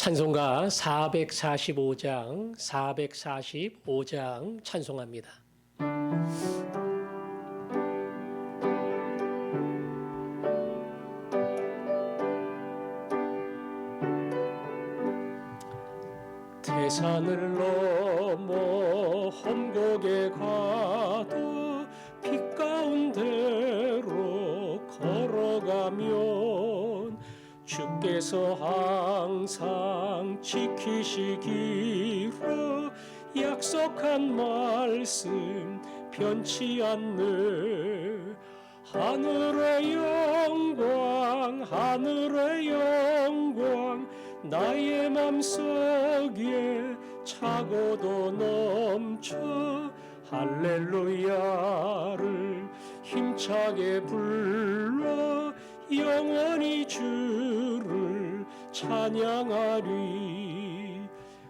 찬송가 445장 찬송합니다. 태산을 넘어 험곡에 가도 빛 가운데로 걸어가면 주께서 항상 지키시기로 약속한 말씀 변치 않네. 하늘의 영광 하늘의 영광 나의 맘속에 차고도 넘쳐 할렐루야를 힘차게 불러 영원히 주를 찬양하리.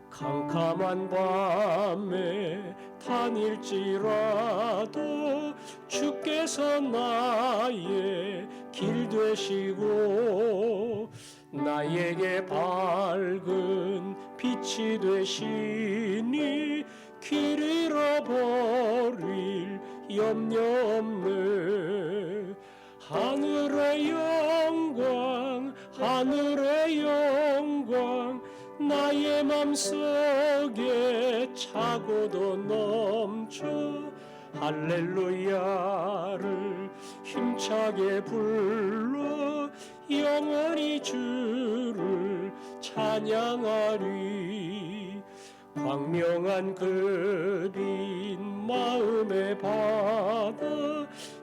캄캄한 밤에 다닐지라도 주께서 나의 길 되시고 나에게 밝은 빛이 되시니 길 잃어버릴 염려 없네. 하늘의 영광 하늘의 영광 나의 맘속에 차고도 넘쳐 할렐루야를 힘차게 불러 영원히 주를 찬양하리. 광명한 그린 마음의 바다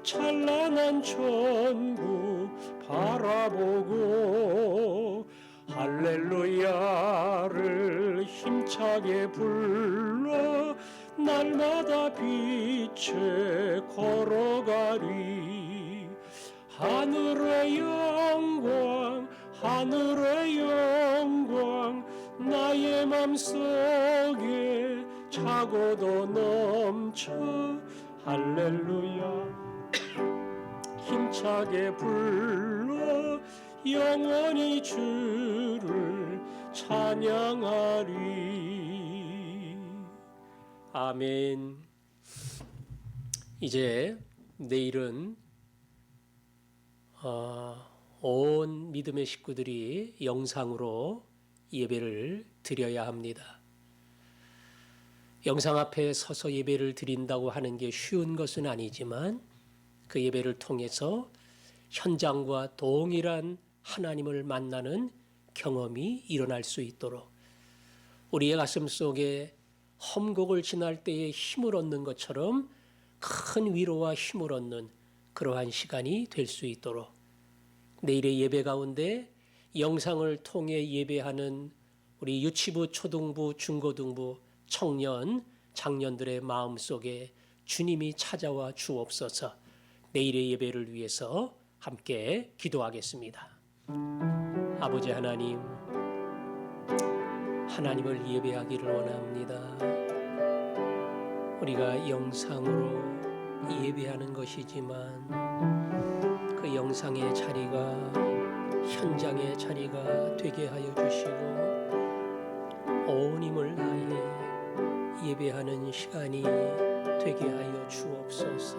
찬란한 천국 바라보고 할렐루야를 힘차게 불러 날마다 빛에 걸어가리. 하늘의 영광 하늘의 영광 나의 맘속에 차고도 넘쳐 할렐루야 힘차게 불러 영원히 주를 찬양하리. 아멘. 이제 내일은 온 믿음의 식구들이 영상으로 예배를 드려야 합니다. 영상 앞에 서서 예배를 드린다고 하는 게 쉬운 것은 아니지만 그 예배를 통해서 현장과 동일한 하나님을 만나는 경험이 일어날 수 있도록 우리의 가슴 속에 험곡을 지날 때에 힘을 얻는 것처럼 큰 위로와 힘을 얻는 그러한 시간이 될 수 있도록 내일의 예배 가운데 영상을 통해 예배하는 우리 유치부, 초등부, 중고등부, 청년, 장년들의 마음속에 주님이 찾아와 주옵소서. 내일의 예배를 위해서 함께 기도하겠습니다. 아버지 하나님, 하나님을 예배하기를 원합니다. 우리가 영상으로 예배하는 것이지만 그 영상의 자리가 현장의 자리가 되게 하여 주시고 온 힘을 다해 예배하는 시간이 되게 하여 주옵소서.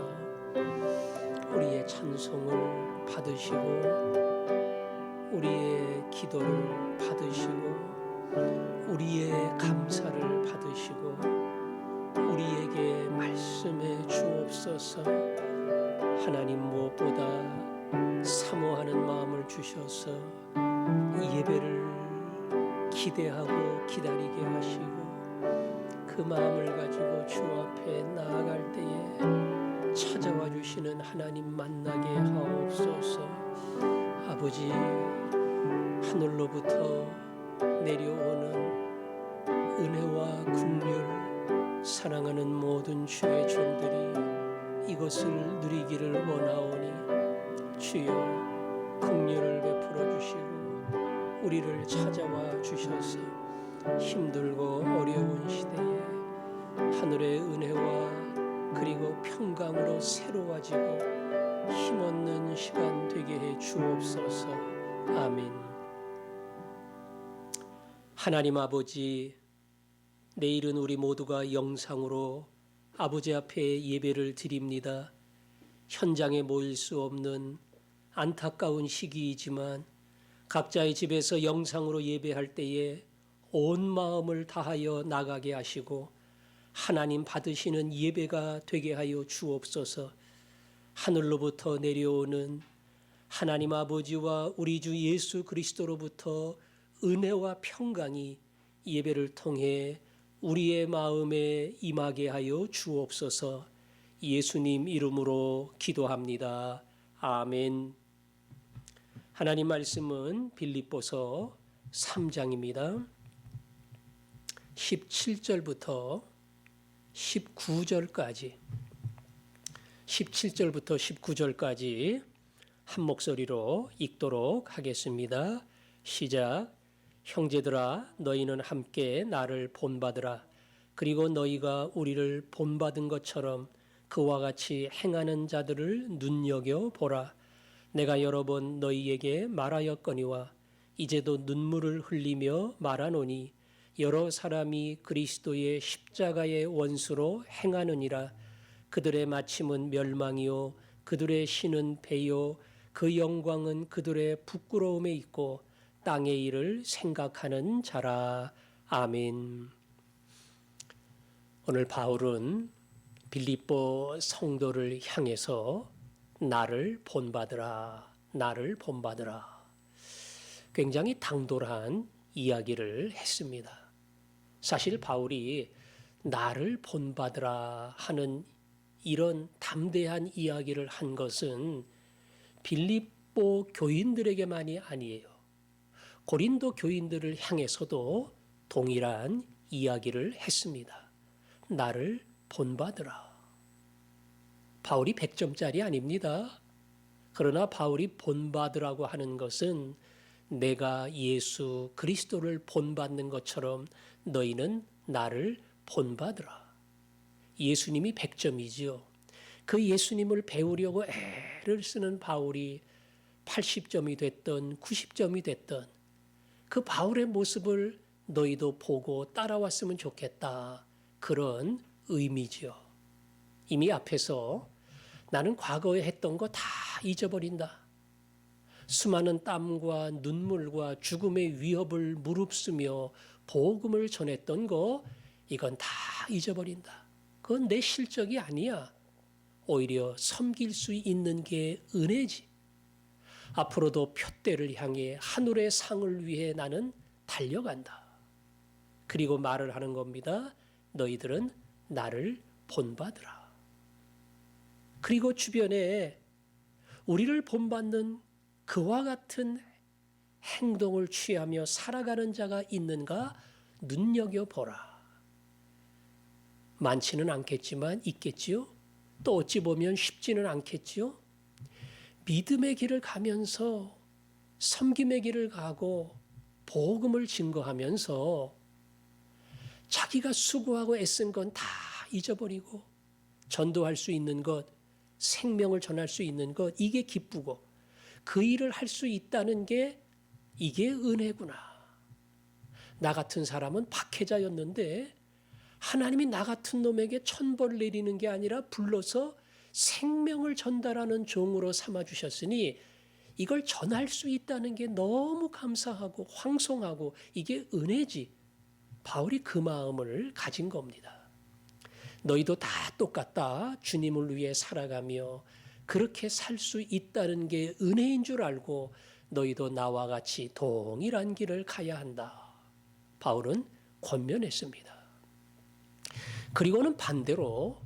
우리의 찬송을 받으시고 우리의 기도를 받으시고 우리의 감사를 받으시고 우리에게 말씀해 주옵소서. 하나님 무엇보다 사모하는 마음을 주셔서 예배를 기대하고 기다리게 하시고 그 마음을 가지고 주 앞에 나아갈 때에 찾아와 주시는 하나님 만나게 하옵소서. 아버지, 하늘로부터 내려오는 은혜와 긍휼 사랑하는 모든 주의 종들이 이것을 누리기를 원하오니 주여 긍휼을 베풀어 주시고 우리를 찾아와 주셔서 힘들고 어려운 시대에 하늘의 은혜와 그리고 평강으로 새로워지고 힘없는 시간 되게 해 주옵소서. 아멘. 하나님 아버지, 내일은 우리 모두가 영상으로 아버지 앞에 예배를 드립니다. 현장에 모일 수 없는 안타까운 시기이지만 각자의 집에서 영상으로 예배할 때에 온 마음을 다하여 나가게 하시고 하나님 받으시는 예배가 되게 하여 주옵소서. 하늘로부터 내려오는 하나님 아버지와 우리 주 예수 그리스도로부터 은혜와 평강이 예배를 통해 우리의 마음에 임하게 하여 주옵소서. 예수님 이름으로 기도합니다. 아멘. 하나님 말씀은 빌립보서 3장입니다. 17절부터 19절까지 17절부터 19절까지 한 목소리로 읽도록 하겠습니다. 시작. 형제들아, 너희는 함께 나를 본받으라. 그리고 너희가 우리를 본받은 것처럼 그와 같이 행하는 자들을 눈여겨보라. 내가 여러 번 너희에게 말하였거니와 이제도 눈물을 흘리며 말하노니 여러 사람이 그리스도의 십자가의 원수로 행하느니라. 그들의 마침은 멸망이요 그들의 신은 배요 그 영광은 그들의 부끄러움에 있고 땅의 일을 생각하는 자라. 아멘. 오늘 바울은 빌립보 성도를 향해서 나를 본받으라, 나를 본받으라. 굉장히 당돌한 이야기를 했습니다. 사실 바울이 나를 본받으라 하는 이런 담대한 이야기를 한 것은 빌립보 교인들에게만이 아니에요. 고린도 교인들을 향해서도 동일한 이야기를 했습니다. 나를 본받으라. 바울이 100점짜리 아닙니다. 그러나 바울이 본받으라고 하는 것은 내가 예수 그리스도를 본받는 것처럼 너희는 나를 본받으라. 예수님이 100점이지요. 그 예수님을 배우려고 애를 쓰는 바울이 80점이 됐던 90점이 됐던 그 바울의 모습을 너희도 보고 따라왔으면 좋겠다. 그런 의미지요. 이미 앞에서 나는 과거에 했던 거 다 잊어버린다. 수많은 땀과 눈물과 죽음의 위협을 무릅쓰며 복음을 전했던 거 이건 다 잊어버린다. 그건 내 실적이 아니야. 오히려 섬길 수 있는 게 은혜지. 앞으로도 표대를 향해 하늘의 상을 위해 나는 달려간다. 그리고 말을 하는 겁니다. 너희들은 나를 본받으라. 그리고 주변에 우리를 본받는 그와 같은 행동을 취하며 살아가는 자가 있는가 눈여겨보라. 많지는 않겠지만 있겠지요. 또 어찌 보면 쉽지는 않겠지요. 믿음의 길을 가면서 섬김의 길을 가고 복음을 증거하면서 자기가 수고하고 애쓴 건 다 잊어버리고 전도할 수 있는 것, 생명을 전할 수 있는 것, 이게 기쁘고 그 일을 할 수 있다는 게 이게 은혜구나. 나 같은 사람은 박해자였는데 하나님이 나 같은 놈에게 천벌 내리는 게 아니라 불러서 생명을 전달하는 종으로 삼아주셨으니 이걸 전할 수 있다는 게 너무 감사하고 황송하고 이게 은혜지. 바울이 그 마음을 가진 겁니다. 너희도 다 똑같다. 주님을 위해 살아가며 그렇게 살 수 있다는 게 은혜인 줄 알고 너희도 나와 같이 동일한 길을 가야 한다. 바울은 권면했습니다. 그리고는 반대로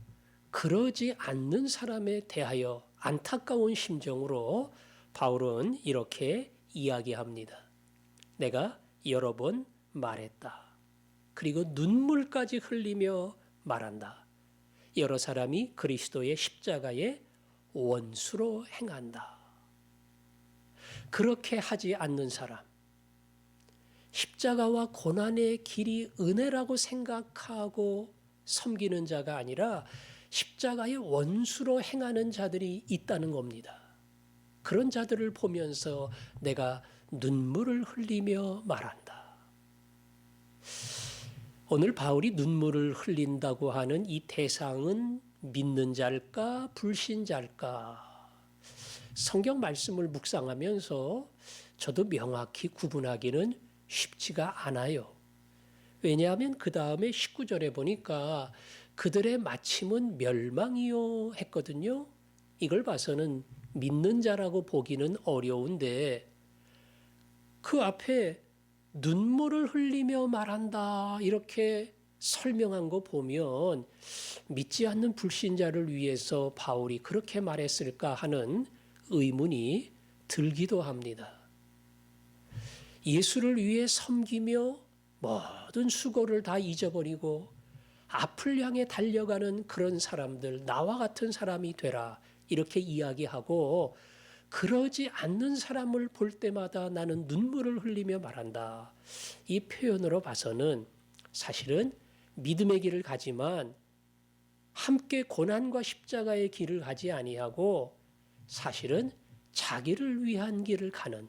그러지 않는 사람에 대하여 안타까운 심정으로 바울은 이렇게 이야기합니다. 내가 여러 번 말했다. 그리고 눈물까지 흘리며 말한다. 여러 사람이 그리스도의 십자가의 원수로 행한다. 그렇게 하지 않는 사람, 십자가와 고난의 길이 은혜라고 생각하고 섬기는 자가 아니라 십자가의 원수로 행하는 자들이 있다는 겁니다. 그런 자들을 보면서 내가 눈물을 흘리며 말한다. 오늘 바울이 눈물을 흘린다고 하는 이 대상은 믿는 자일까 불신자일까? 성경 말씀을 묵상하면서 저도 명확히 구분하기는 쉽지가 않아요. 왜냐하면 그 다음에 19절에 보니까 그들의 마침은 멸망이요 했거든요. 이걸 봐서는 믿는 자라고 보기는 어려운데 그 앞에 눈물을 흘리며 말한다 이렇게 설명한 거 보면 믿지 않는 불신자를 위해서 바울이 그렇게 말했을까 하는 의문이 들기도 합니다. 예수를 위해 섬기며 모든 수고를 다 잊어버리고 앞을 향해 달려가는 그런 사람들, 나와 같은 사람이 되라 이렇게 이야기하고 그러지 않는 사람을 볼 때마다 나는 눈물을 흘리며 말한다. 이 표현으로 봐서는 사실은 믿음의 길을 가지만 함께 고난과 십자가의 길을 가지 아니하고 사실은 자기를 위한 길을 가는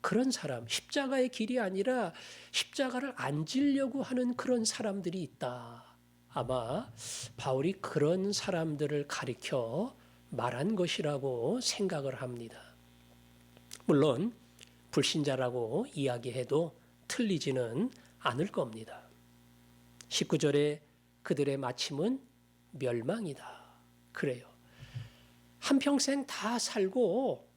그런 사람, 십자가의 길이 아니라 십자가를 안 지려고 하는 그런 사람들이 있다. 아마 바울이 그런 사람들을 가리켜 말한 것이라고 생각을 합니다. 물론 불신자라고 이야기해도 틀리지는 않을 겁니다. 19절에 그들의 마침은 멸망이다. 그래요. 한평생 다 살고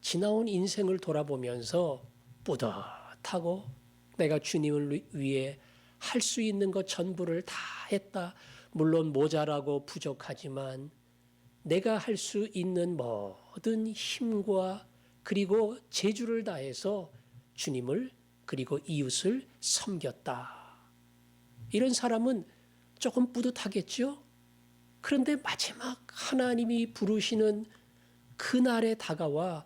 지나온 인생을 돌아보면서 뿌듯하고 내가 주님을 위해 할 수 있는 것 전부를 다 했다. 물론 모자라고 부족하지만 내가 할 수 있는 모든 힘과 그리고 재주를 다해서 주님을 그리고 이웃을 섬겼다. 이런 사람은 조금 뿌듯하겠죠? 그런데 마지막 하나님이 부르시는 그날에 다가와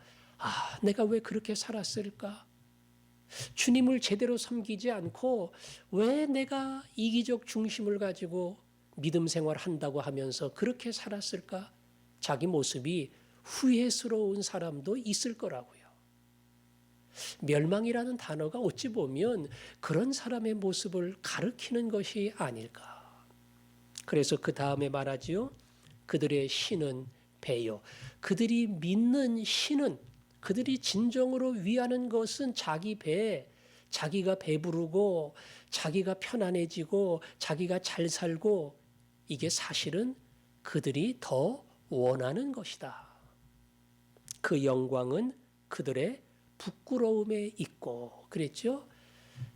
내가 왜 그렇게 살았을까? 주님을 제대로 섬기지 않고 왜 내가 이기적 중심을 가지고 믿음 생활한다고 하면서 그렇게 살았을까? 자기 모습이 후회스러운 사람도 있을 거라고요. 멸망이라는 단어가 어찌 보면 그런 사람의 모습을 가리키는 것이 아닐까. 그래서 그 다음에 말하지요. 그들의 신은 배요. 그들이 믿는 신은 그들이 진정으로 위하는 것은 자기 배, 자기가 배부르고 자기가 편안해지고 자기가 잘 살고 이게 사실은 그들이 더 원하는 것이다. 그 영광은 그들의 부끄러움에 있고 그랬죠.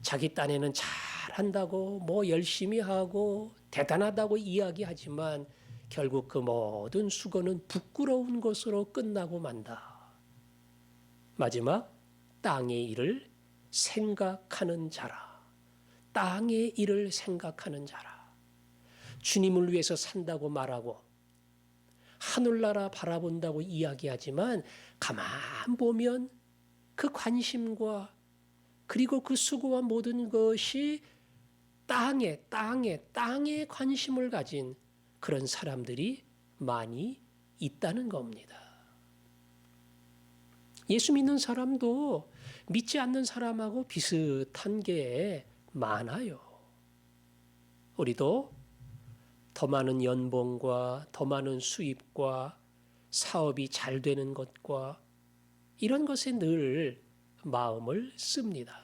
자기 딴에는 잘한다고 뭐 열심히 하고 대단하다고 이야기하지만 결국 그 모든 수고는 부끄러운 것으로 끝나고 만다. 마지막 땅의 일을 생각하는 자라. 땅의 일을 생각하는 자라. 주님을 위해서 산다고 말하고 하늘나라 바라본다고 이야기하지만 가만 보면 그 관심과 그리고 그 수고와 모든 것이 땅에 관심을 가진 그런 사람들이 많이 있다는 겁니다. 예수 믿는 사람도 믿지 않는 사람하고 비슷한 게 많아요. 우리도 더 많은 연봉과 더 많은 수입과 사업이 잘 되는 것과 이런 것에 늘 마음을 씁니다.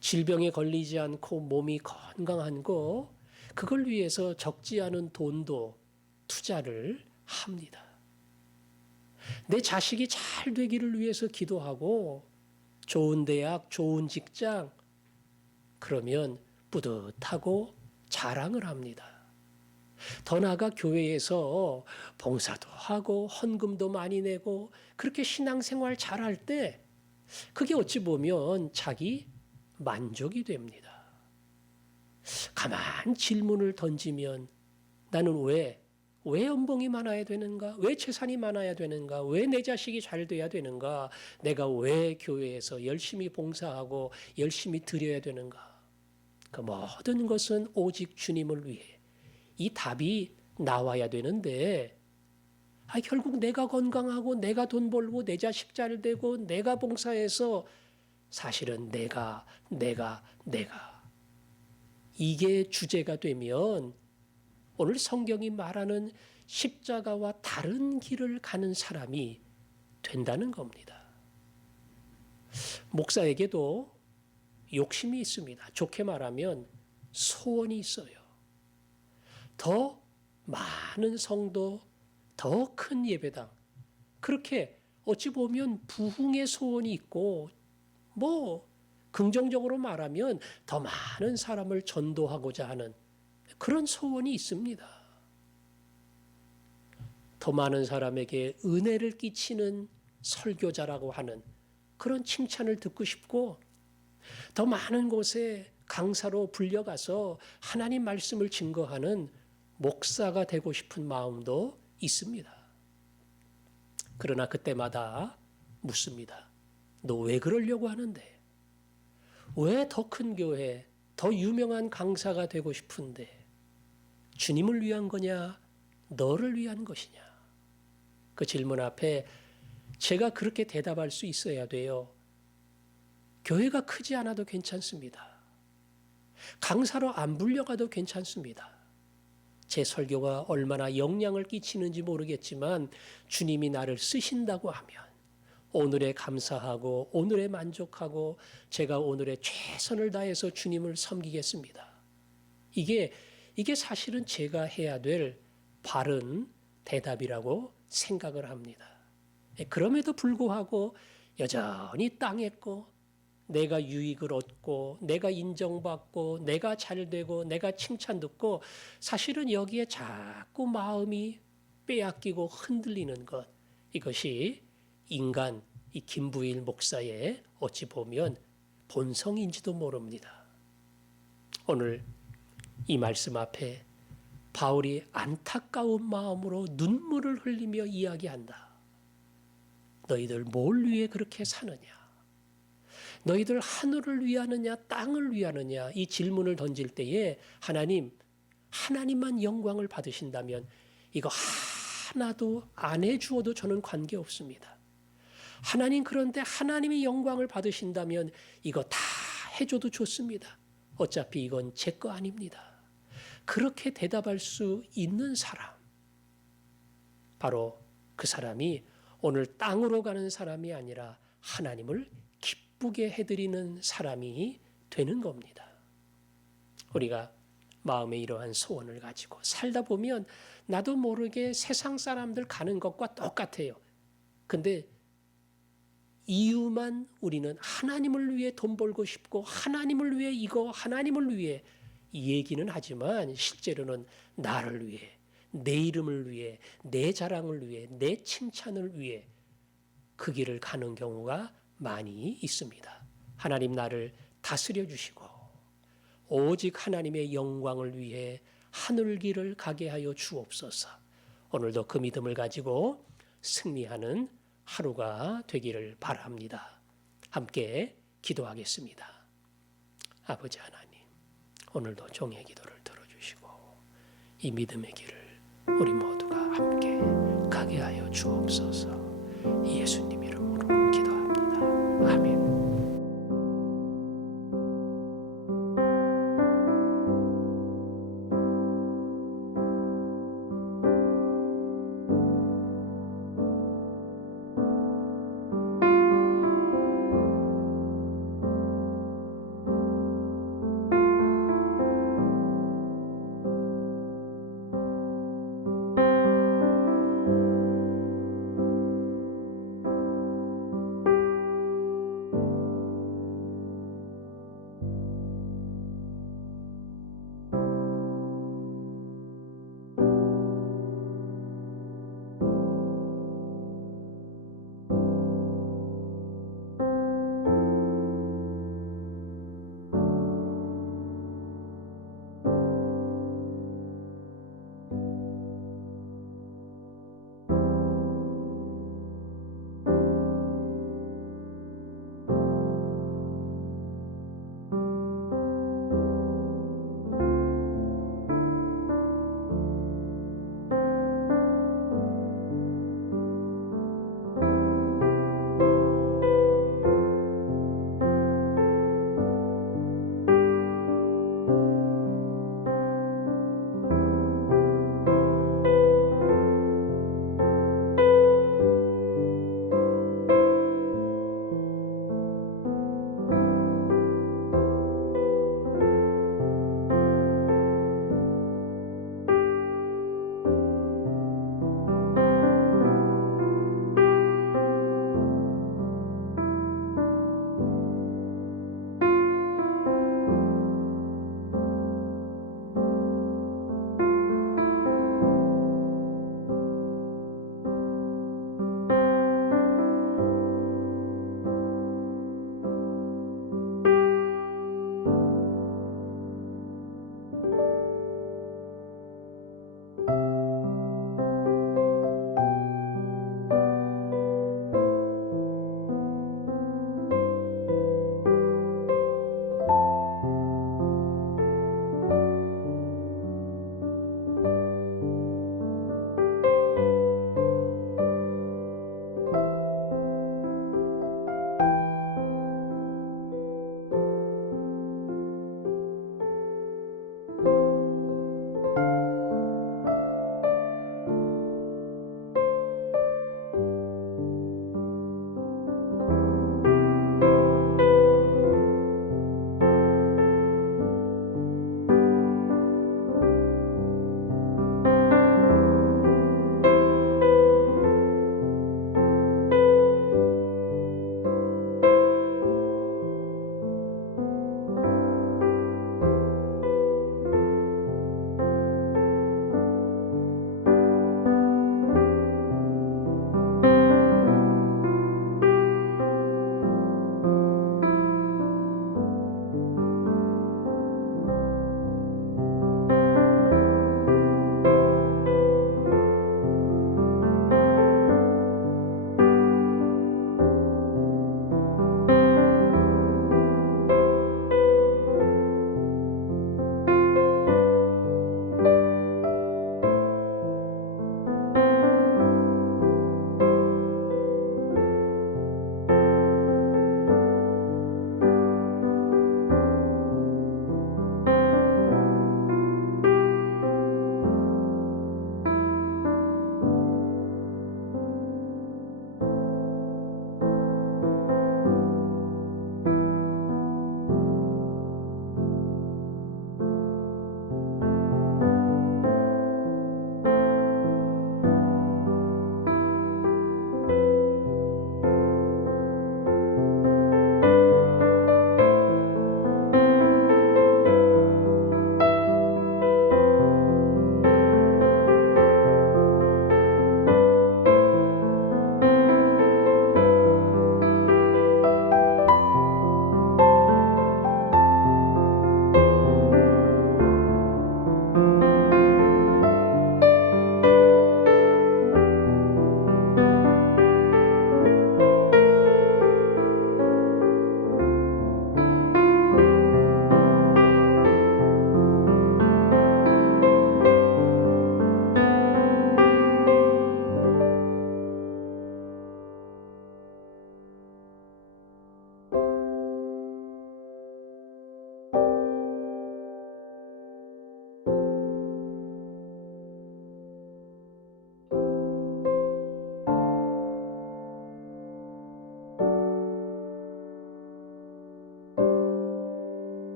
질병에 걸리지 않고 몸이 건강한 거 그걸 위해서 적지 않은 돈도 투자를 합니다. 내 자식이 잘 되기를 위해서 기도하고 좋은 대학, 좋은 직장 그러면 뿌듯하고 자랑을 합니다. 더 나아가 교회에서 봉사도 하고 헌금도 많이 내고 그렇게 신앙생활 잘할 때 그게 어찌 보면 자기 만족이 됩니다. 가만 질문을 던지면 나는 왜 연봉이 많아야 되는가? 왜 재산이 많아야 되는가? 왜 내 자식이 잘 돼야 되는가? 내가 왜 교회에서 열심히 봉사하고 열심히 드려야 되는가? 그 모든 것은 오직 주님을 위해 이 답이 나와야 되는데 결국 내가 건강하고 내가 돈 벌고 내 자식 잘 되고 내가 봉사해서 사실은 내가 이게 주제가 되면 오늘 성경이 말하는 십자가와 다른 길을 가는 사람이 된다는 겁니다. 목사에게도 욕심이 있습니다. 좋게 말하면 소원이 있어요. 더 많은 성도, 더 큰 예배당. 그렇게 어찌 보면 부흥의 소원이 있고 긍정적으로 말하면 더 많은 사람을 전도하고자 하는 그런 소원이 있습니다. 더 많은 사람에게 은혜를 끼치는 설교자라고 하는 그런 칭찬을 듣고 싶고 더 많은 곳에 강사로 불려가서 하나님 말씀을 증거하는 목사가 되고 싶은 마음도 있습니다. 그러나 그때마다 묻습니다. 너 왜 그러려고 하는데? 왜 더 큰 교회, 더 유명한 강사가 되고 싶은데 주님을 위한 거냐, 너를 위한 것이냐? 그 질문 앞에 제가 그렇게 대답할 수 있어야 돼요. 교회가 크지 않아도 괜찮습니다. 강사로 안 불려가도 괜찮습니다. 제 설교가 얼마나 영향을 끼치는지 모르겠지만 주님이 나를 쓰신다고 하면 오늘에 감사하고 오늘에 만족하고 제가 오늘에 최선을 다해서 주님을 섬기겠습니다. 이게 사실은 제가 해야 될 바른 대답이라고 생각을 합니다. 그럼에도 불구하고 여전히 땅했고 내가 유익을 얻고 내가 인정받고 내가 잘되고 내가 칭찬 듣고 사실은 여기에 자꾸 마음이 빼앗기고 흔들리는 것, 이것이 인간 이 김부일 목사의 어찌 보면 본성인지도 모릅니다. 오늘 이 말씀 앞에 바울이 안타까운 마음으로 눈물을 흘리며 이야기한다. 너희들 뭘 위해 그렇게 사느냐? 너희들 하늘을 위하느냐 땅을 위하느냐? 이 질문을 던질 때에 하나님만 영광을 받으신다면 이거 하나도 안 해주어도 저는 관계없습니다. 하나님, 그런데 하나님이 영광을 받으신다면 이거 다 해줘도 좋습니다. 어차피 이건 제 거 아닙니다. 그렇게 대답할 수 있는 사람, 바로 그 사람이 오늘 땅으로 가는 사람이 아니라 하나님을 기쁘게 해드리는 사람이 되는 겁니다. 우리가 마음에 이러한 소원을 가지고 살다 보면 나도 모르게 세상 사람들 가는 것과 똑같아요. 근데 이유만 우리는 하나님을 위해 돈 벌고 싶고 하나님을 위해 이거 하나님을 위해 이 얘기는 하지만 실제로는 나를 위해, 내 이름을 위해, 내 자랑을 위해, 내 칭찬을 위해 그 길을 가는 경우가 많이 있습니다. 하나님 나를 다스려 주시고 오직 하나님의 영광을 위해 하늘길을 가게 하여 주옵소서. 오늘도 그 믿음을 가지고 승리하는 하루가 되기를 바랍니다. 함께 기도하겠습니다. 아버지 하나님, 오늘도 종의 기도를 들어주시고 이 믿음의 길을 우리 모두가 함께 가게 하여 주옵소서. 예수님 이름으로 기도합니다. 아멘.